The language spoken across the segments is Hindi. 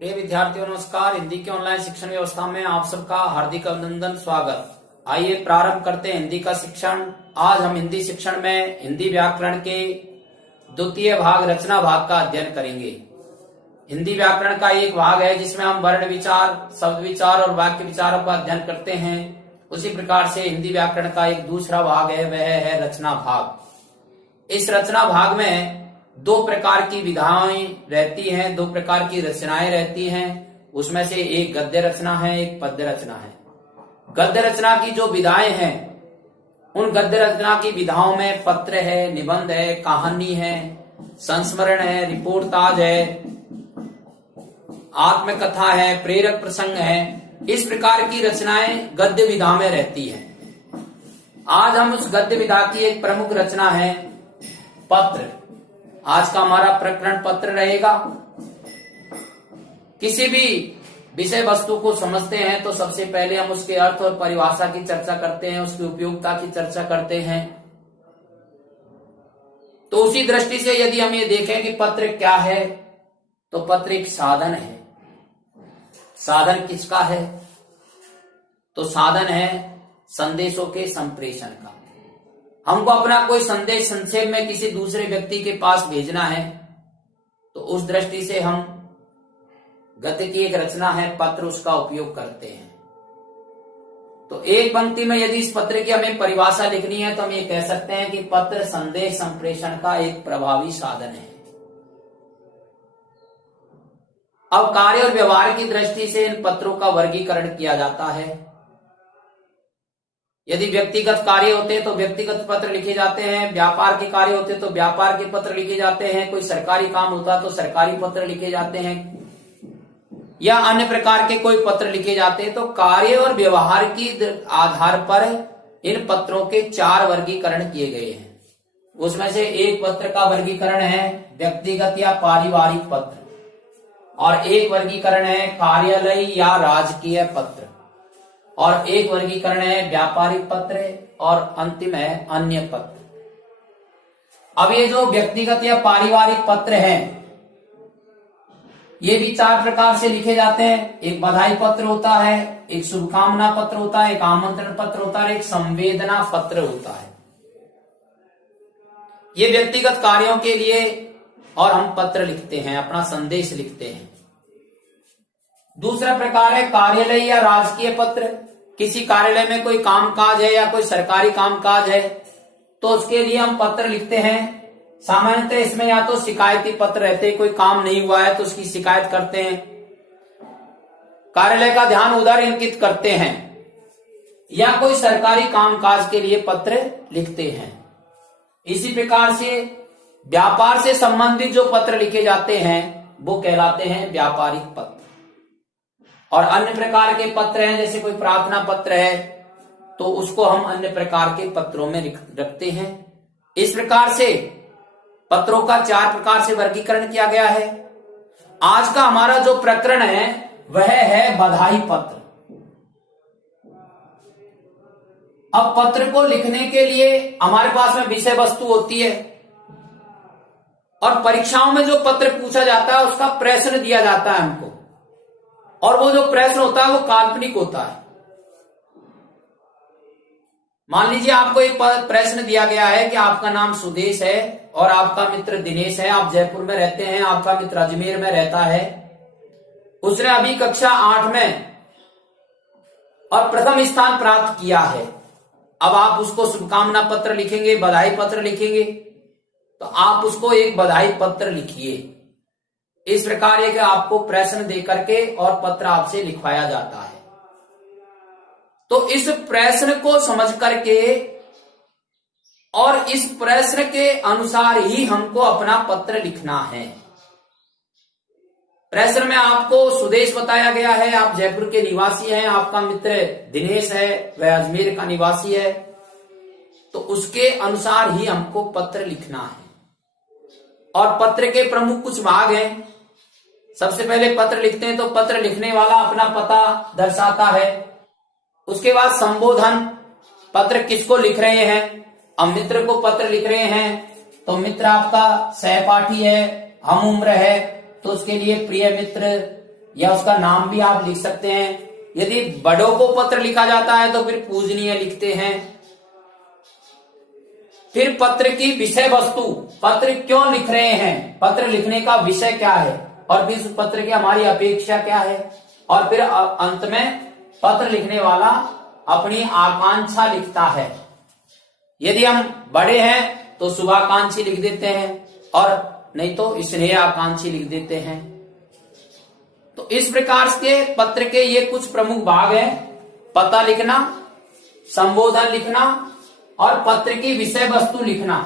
प्रिय विद्यार्थियों नमस्कार। हिंदी के ऑनलाइन शिक्षण व्यवस्था में आप सबका हार्दिक अभिनंदन, स्वागत। आइए प्रारंभ करते हैं हिंदी का शिक्षण। आज हम हिंदी शिक्षण में हिंदी व्याकरण के द्वितीय भाग रचना भाग का अध्ययन करेंगे। हिंदी व्याकरण का एक भाग है जिसमें हम वर्ण विचार, शब्द विचार और वाक्य विचारों का अध्ययन करते हैं। उसी प्रकार से हिंदी व्याकरण का एक दूसरा भाग है, वह है रचना भाग। इस रचना भाग में दो प्रकार की विधाएं रहती हैं, दो प्रकार की रचनाएं रहती हैं। उसमें से एक गद्य रचना है, एक पद्य रचना है। गद्य रचना की जो विधाएं हैं, उन गद्य रचना की विधाओं में पत्र है, निबंध है, कहानी है, संस्मरण है, रिपोर्टाज है, आत्मकथा है, प्रेरक प्रसंग है। इस प्रकार की रचनाएं गद्य विधा में रहती हैं। आज हम उस गद्य विधा की एक प्रमुख रचना है पत्र। आज का हमारा प्रकरण पत्र रहेगा। किसी भी विषय वस्तु को समझते हैं तो सबसे पहले हम उसके अर्थ और परिभाषा की चर्चा करते हैं, उसकी उपयोगिता की चर्चा करते हैं। तो उसी दृष्टि से यदि हम ये देखें कि पत्र क्या है, तो पत्र एक साधन है। साधन किसका है? तो साधन है संदेशों के संप्रेषण का। हमको अपना कोई संदेश संक्षेप में किसी दूसरे व्यक्ति के पास भेजना है, तो उस दृष्टि से हम गद्य की एक रचना है पत्र, उसका उपयोग करते हैं। तो एक पंक्ति में यदि इस पत्र की हमें परिभाषा लिखनी है तो हम ये कह सकते हैं कि पत्र संदेश संप्रेषण का एक प्रभावी साधन है। अब कार्य और व्यवहार की दृष्टि से इन पत्रों का वर्गीकरण किया जाता है। यदि व्यक्तिगत कार्य होते हैं तो व्यक्तिगत पत्र लिखे जाते हैं, व्यापार के कार्य होते हैं तो व्यापार के पत्र लिखे जाते हैं, कोई सरकारी काम होता है तो सरकारी पत्र लिखे जाते हैं, या अन्य प्रकार के कोई पत्र लिखे जाते हैं। तो कार्य और व्यवहार की आधार पर इन पत्रों के 4 वर्गीकरण किए गए हैं। उसमें से एक पत्र का वर्गीकरण है व्यक्तिगत या पारिवारिक पत्र, और एक वर्गीकरण है कार्यालय या राजकीय पत्र, और एक वर्गीकरण है व्यापारिक पत्र, और अंतिम है अन्य पत्र। अब ये जो व्यक्तिगत या पारिवारिक पत्र हैं, ये भी 4 प्रकार से लिखे जाते हैं। एक बधाई पत्र होता है, एक शुभकामना पत्र होता है, एक आमंत्रण पत्र होता है, एक संवेदना पत्र होता है। ये व्यक्तिगत कार्यों के लिए और हम पत्र लिखते हैं, अपना संदेश लिखते हैं। दूसरा प्रकार है कार्यालय या राजकीय पत्र। किसी कार्यालय में कोई कामकाज है या कोई सरकारी कामकाज है तो उसके लिए हम पत्र लिखते हैं। सामान्यतः इसमें या तो शिकायती पत्र रहते हैं, कोई काम नहीं हुआ है तो उसकी शिकायत करते हैं, कार्यालय का ध्यान उधर इंगित करते हैं, या कोई सरकारी कामकाज के लिए पत्र लिखते हैं। इसी प्रकार से व्यापार से संबंधित जो पत्र लिखे जाते हैं वो कहलाते हैं व्यापारिक पत्र। और अन्य प्रकार के पत्र हैं, जैसे कोई प्रार्थना पत्र है तो उसको हम अन्य प्रकार के पत्रों में रखते हैं। इस प्रकार से पत्रों का 4 प्रकार से वर्गीकरण किया गया है। आज का हमारा जो प्रकरण है वह है बधाई पत्र। अब पत्र को लिखने के लिए हमारे पास में विषय वस्तु होती है, और परीक्षाओं में जो पत्र पूछा जाता है उसका प्रश्न दिया जाता है हमको, और वो जो प्रश्न होता है वो काल्पनिक होता है। मान लीजिए आपको एक प्रश्न दिया गया है कि आपका नाम सुदेश है और आपका मित्र दिनेश है, आप जयपुर में रहते हैं, आपका मित्र अजमेर में रहता है, उसने अभी कक्षा 8 में और प्रथम स्थान प्राप्त किया है। अब आप उसको शुभकामना पत्र लिखेंगे, बधाई पत्र लिखेंगे, तो आप उसको एक बधाई पत्र लिखिए। इस प्रकार है कि आपको प्रश्न दे करके और पत्र आपसे लिखवाया जाता है। तो इस प्रश्न को समझ करके और इस प्रश्न के अनुसार ही हमको अपना पत्र लिखना है। प्रश्न में आपको सुदेश बताया गया है, आप जयपुर के निवासी हैं, आपका मित्र दिनेश है, वह अजमेर का निवासी है, तो उसके अनुसार ही हमको पत्र लिखना है। और पत्र के प्रमुख कुछ भाग हैं। सबसे पहले पत्र लिखते हैं तो पत्र लिखने वाला अपना पता दर्शाता है। उसके बाद संबोधन, पत्र किसको लिख रहे हैं। अब मित्र को पत्र लिख रहे हैं तो मित्र आपका सहपाठी है, हम उम्र है, तो उसके लिए प्रिय मित्र या उसका नाम भी आप लिख सकते हैं। यदि बड़ों को पत्र लिखा जाता है तो फिर पूजनीय लिखते हैं। फिर पत्र की विषय वस्तु, पत्र क्यों लिख रहे हैं, पत्र लिखने का विषय क्या है, और फिर उस पत्र की हमारी अपेक्षा क्या है, और फिर अंत में पत्र लिखने वाला अपनी आकांक्षा लिखता है। यदि हम बड़े हैं तो शुभाकांक्षी लिख देते हैं, और नहीं तो स्नेह आकांक्षी लिख देते हैं। तो इस प्रकार के पत्र के ये कुछ प्रमुख भाग हैं: पता लिखना, संबोधन लिखना, और पत्र की विषय वस्तु लिखना।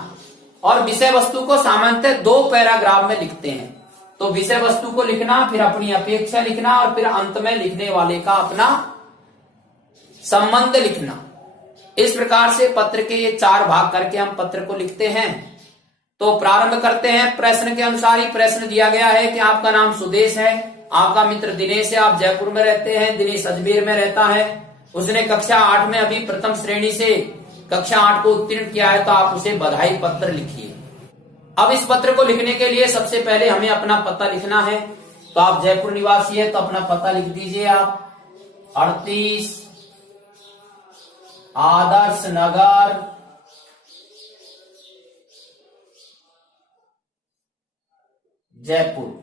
और विषय वस्तु को सामान्यतः 2 पैराग्राफ में लिखते हैं। तो विषय वस्तु को लिखना, फिर अपनी अपेक्षा लिखना, और फिर अंत में लिखने वाले का अपना संबंध लिखना। इस प्रकार से पत्र के ये 4 भाग करके हम पत्र को लिखते हैं। तो प्रारंभ करते हैं प्रश्न के अनुसार ही। प्रश्न दिया गया है कि आपका नाम सुदेश है, आपका मित्र दिनेश है, आप जयपुर में रहते हैं, दिनेश अजमेर में रहता है, उसने कक्षा 8 में अभी प्रथम श्रेणी से कक्षा 8 को उत्तीर्ण किया है, तो आप उसे बधाई पत्र लिखिए। अब इस पत्र को लिखने के लिए सबसे पहले हमें अपना पता लिखना है। तो आप जयपुर निवासी है तो अपना पता लिख दीजिए आप। 38 आदर्श नगर, जयपुर,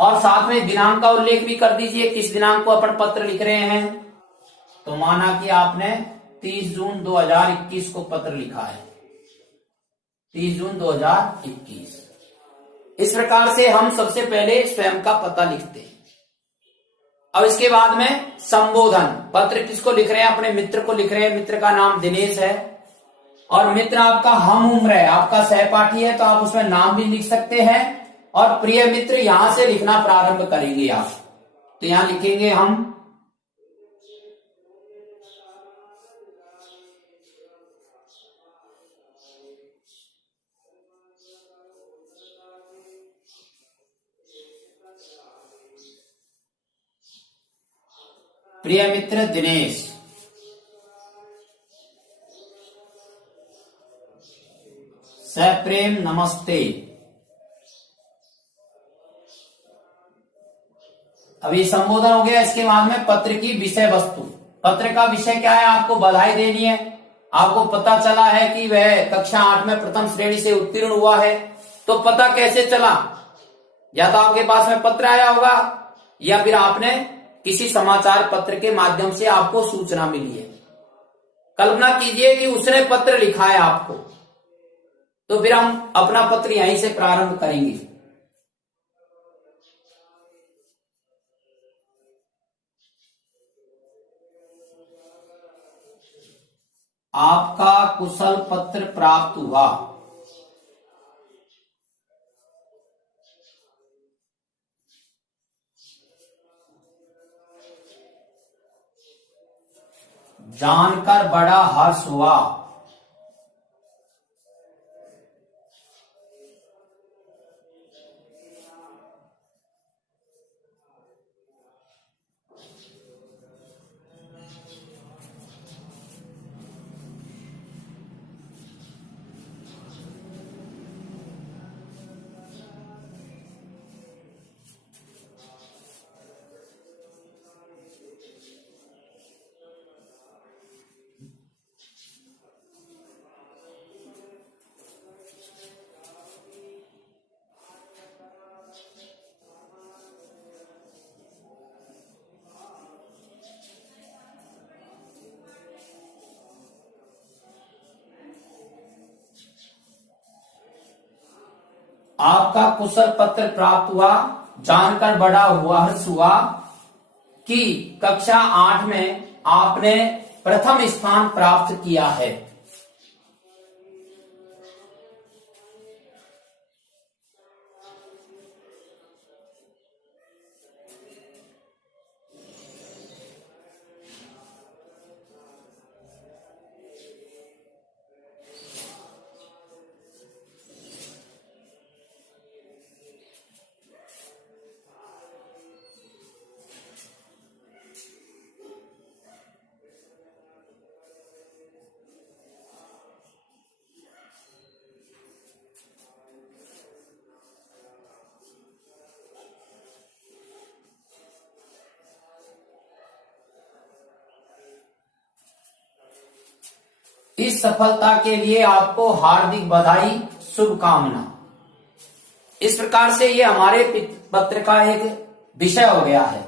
और साथ में दिनांक का उल्लेख भी कर दीजिए, किस दिनांक को अपन पत्र लिख रहे हैं। तो माना कि आपने 30 जून 2021 को पत्र लिखा है, 30 जून 2021। इस प्रकार से हम सबसे पहले स्वयं का पता लिखते हैं। अब इसके बाद में संबोधन, पत्र किसको लिख रहे हैं, अपने मित्र को लिख रहे हैं। मित्र का नाम दिनेश है, और मित्र आपका हम उम्र है, आपका सहपाठी है, तो आप उसमें नाम भी लिख सकते हैं। और प्रिय मित्र यहां से लिखना प्रारंभ करेंगे आप। तो यहां लिखेंगे हम प्रिय मित्र दिनेश, सप्रेम नमस्ते। अभी संबोधन हो गया। इसके बाद में पत्र की विषय वस्तु, पत्र का विषय क्या है, आपको बधाई देनी है। आपको पता चला है कि वह कक्षा 8 में प्रथम श्रेणी से उत्तीर्ण हुआ है। तो पता कैसे चला, या तो आपके पास में पत्र आया होगा, या फिर आपने किसी समाचार पत्र के माध्यम से आपको सूचना मिली है। कल्पना कीजिए कि उसने पत्र लिखा है आपको, तो फिर हम अपना पत्र यहीं से प्रारंभ करेंगे। आपका कुशल पत्र प्राप्त हुआ। जानकर बड़ा हर्ष हुआ। आपका कुशल पत्र प्राप्त हुआ, जानकर बड़ा हर्ष हुआ कि कक्षा 8 में आपने प्रथम स्थान प्राप्त किया है। इस सफलता के लिए आपको हार्दिक बधाई, शुभकामना। इस प्रकार से ये हमारे पत्र का एक विषय हो गया है।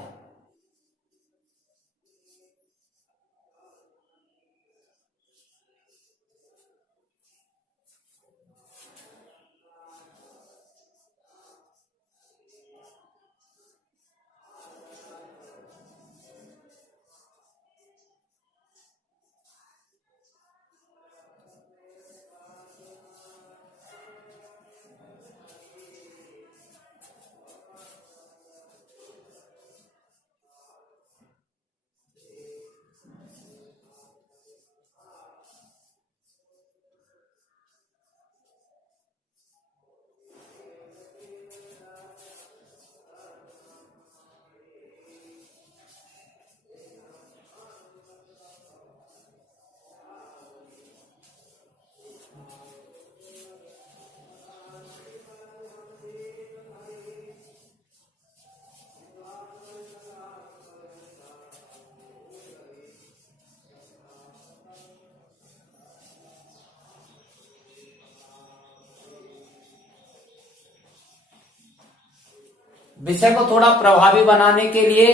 विषय को थोड़ा प्रभावी बनाने के लिए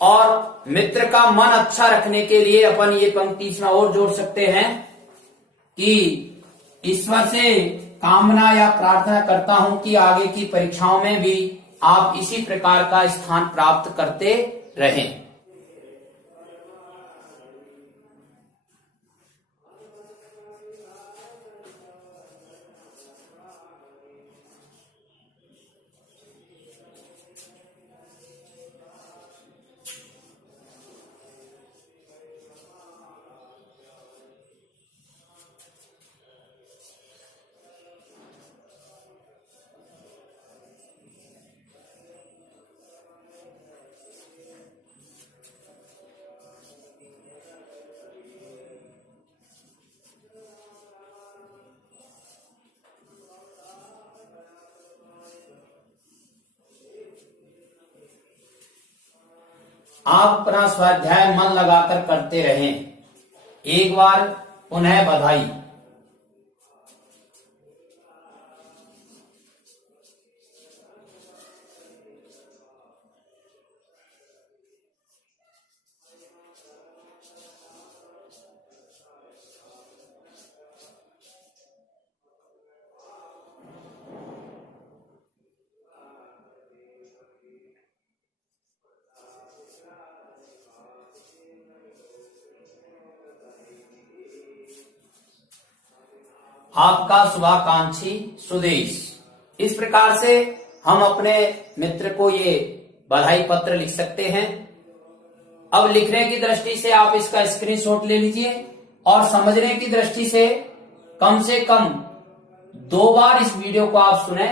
और मित्र का मन अच्छा रखने के लिए अपन ये पंक्ति इसमें और जोड़ सकते हैं कि ईश्वर से कामना या प्रार्थना करता हूं कि आगे की परीक्षाओं में भी आप इसी प्रकार का स्थान प्राप्त करते रहें। आप अपना स्वाध्याय मन लगाकर करते रहें। एक बार पुनः बधाई। आपका शुभाकांक्षी सुदेश। इस प्रकार से हम अपने मित्र को ये बधाई पत्र लिख सकते हैं। अब लिखने की दृष्टि से आप इसका स्क्रीनशॉट ले लीजिए और समझने की दृष्टि से कम 2 बार इस वीडियो को आप सुने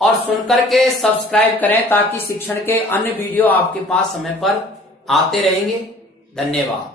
और सुनकर के सब्सक्राइब करें ताकि शिक्षण के अन्य वीडियो आपके पास समय पर आते रहेंगे। धन्यवाद।